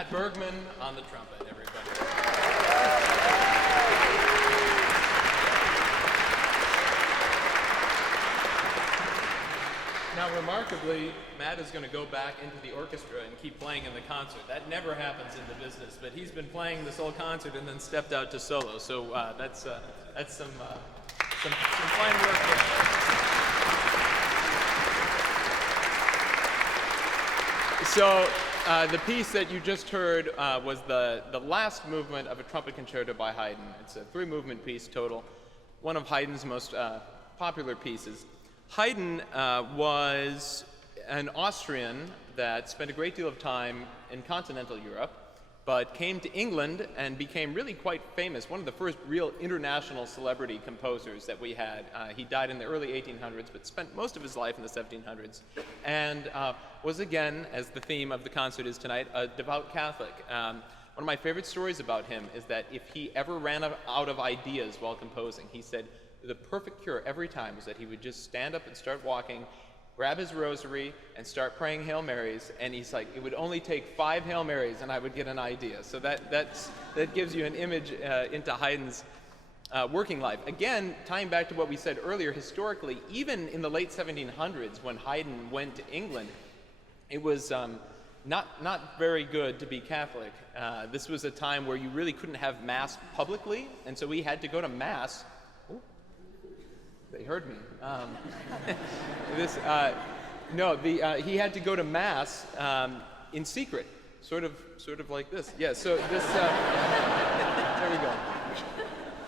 Matt Bergman on the trumpet, everybody. Now, remarkably, Matt is going to go back into the orchestra and keep playing in the concert. That never happens in the business, but he's been playing this whole concert and then stepped out to solo. So that's some fine work there. So the piece that you just heard was the last movement of a trumpet concerto by Haydn. It's a 3-movement piece total, one of Haydn's most popular pieces. Haydn was an Austrian that spent a great deal of time in continental Europe, but came to England and became really quite famous, one of the first real international celebrity composers that we had. He died in the early 1800s, but spent most of his life in the 1700s, and was again, as the theme of the concert is tonight, a devout Catholic. One of my favorite stories about him is that if he ever ran out of ideas while composing, he said, the perfect cure every time was that he would just stand up and start walking, grab his rosary, and start praying Hail Marys, and he's like, it would only take 5 Hail Marys and I would get an idea. So that gives you an image into Haydn's working life. Again, tying back to what we said earlier, historically, even in the late 1700s when Haydn went to England, it was not very good to be Catholic. This was a time where you really couldn't have Mass publicly, and so he had to go to Mass. They heard me. He had to go to Mass in secret, sort of like this. Yeah. So this. There we go.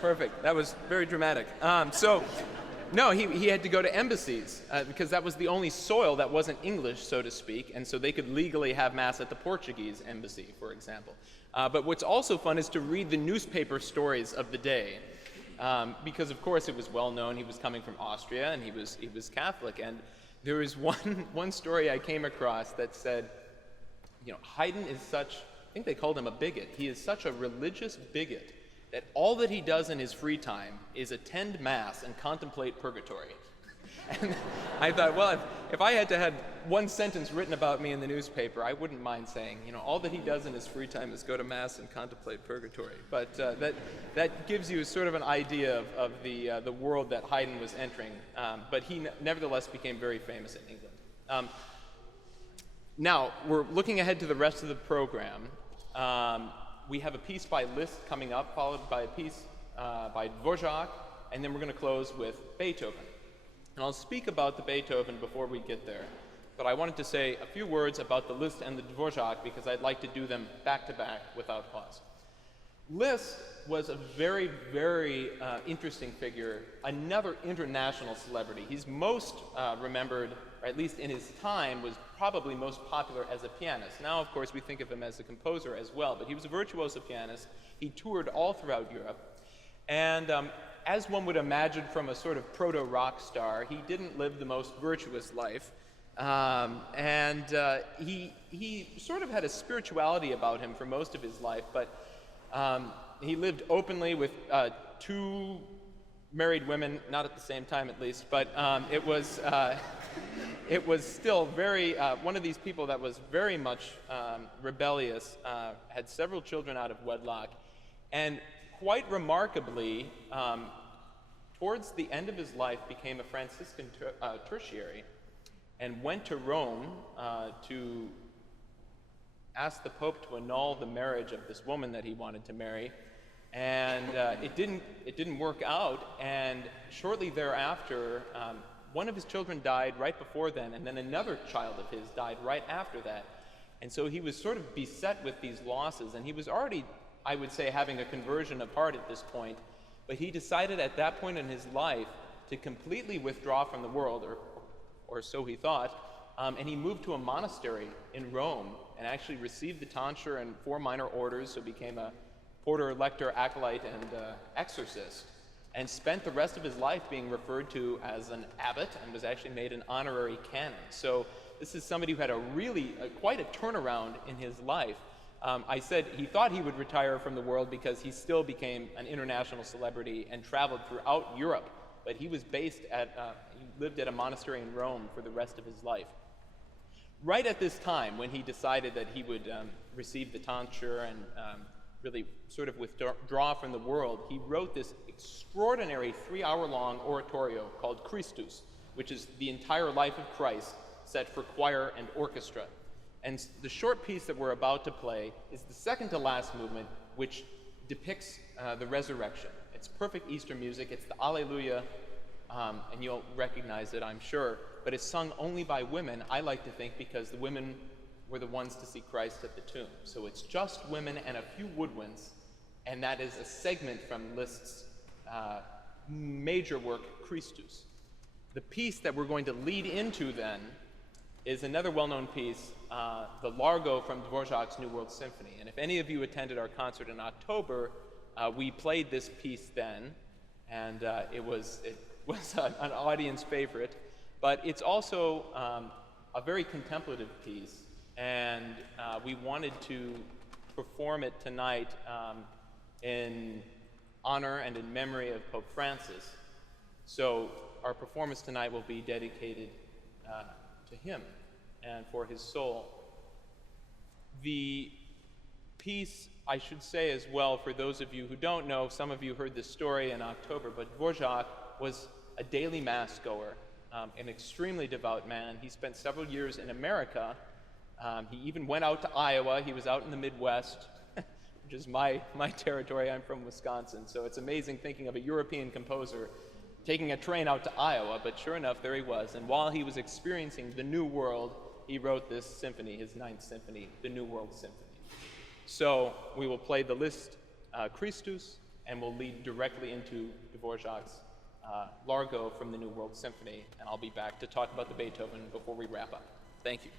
Perfect. That was very dramatic. He had to go to embassies because that was the only soil that wasn't English, so to speak, and so they could legally have Mass at the Portuguese embassy, for example. But what's also fun is to read the newspaper stories of the day. Because of course it was well known he was coming from Austria and he was Catholic, and there was one story I came across that said, Haydn is such, I think they called him a bigot. He is such a religious bigot that all that he does in his free time is attend Mass and contemplate purgatory. And I thought, well, if I had to have one sentence written about me in the newspaper, I wouldn't mind saying, all that he does in his free time is go to Mass and contemplate purgatory. But that gives you sort of an idea of the world that Haydn was entering. But he nevertheless became very famous in England. Now, we're looking ahead to the rest of the program. We have a piece by Liszt coming up, followed by a piece by Dvořák, and then we're going to close with Beethoven. And I'll speak about the Beethoven before we get there, but I wanted to say a few words about the Liszt and the Dvořák because I'd like to do them back to back without pause. Liszt was a very, very interesting figure, another international celebrity. He's most remembered, or at least in his time, was probably most popular as a pianist. Now, of course, we think of him as a composer as well, but he was a virtuoso pianist. He toured all throughout Europe, and as one would imagine from a sort of proto-rock star, he didn't live the most virtuous life. He sort of had a spirituality about him for most of his life, but he lived openly with 2 married women, not at the same time at least, but it was still very, one of these people that was very much rebellious, had several children out of wedlock, and quite remarkably, towards the end of his life, became a Franciscan tertiary and went to Rome to ask the Pope to annul the marriage of this woman that he wanted to marry. And it didn't work out, and shortly thereafter, one of his children died right before then, and then another child of his died right after that. And so he was sort of beset with these losses, and he was already, I would say, having a conversion of heart at this point, but he decided at that point in his life to completely withdraw from the world, or so he thought, and he moved to a monastery in Rome and actually received the tonsure and 4 minor orders, so became a porter, lector, acolyte, and exorcist, and spent the rest of his life being referred to as an abbot and was actually made an honorary canon. So this is somebody who had quite a turnaround in his life. I said he thought he would retire from the world because he still became an international celebrity and traveled throughout Europe, but he was he lived at a monastery in Rome for the rest of his life. Right at this time, when he decided that he would receive the tonsure and really sort of withdraw from the world, he wrote this extraordinary 3-hour-long oratorio called Christus, which is the entire life of Christ set for choir and orchestra. And the short piece that we're about to play is the second to last movement, which depicts the resurrection. It's perfect Easter music. It's the Alleluia, and you'll recognize it, I'm sure, but it's sung only by women, I like to think, because the women were the ones to see Christ at the tomb. So it's just women and a few woodwinds, and that is a segment from Liszt's major work, Christus. The piece that we're going to lead into then is another well-known piece, the Largo from Dvořák's New World Symphony. And if any of you attended our concert in October, we played this piece then, and it was an audience favorite. But it's also a very contemplative piece, and we wanted to perform it tonight in honor and in memory of Pope Francis. So our performance tonight will be dedicated to him and for his soul. The piece, I should say as well, for those of you who don't know, some of you heard this story in October, but Dvořák was a daily mass goer, an extremely devout man. He spent several years in America. He even went out to Iowa. He was out in the Midwest, which is my territory. I'm from Wisconsin, so it's amazing thinking of a European composer taking a train out to Iowa, but sure enough, there he was. And while he was experiencing the New World, he wrote this symphony, his 9th symphony, the New World Symphony. So we will play the Liszt Christus, and we'll lead directly into Dvořák's Largo from the New World Symphony, and I'll be back to talk about the Beethoven before we wrap up. Thank you.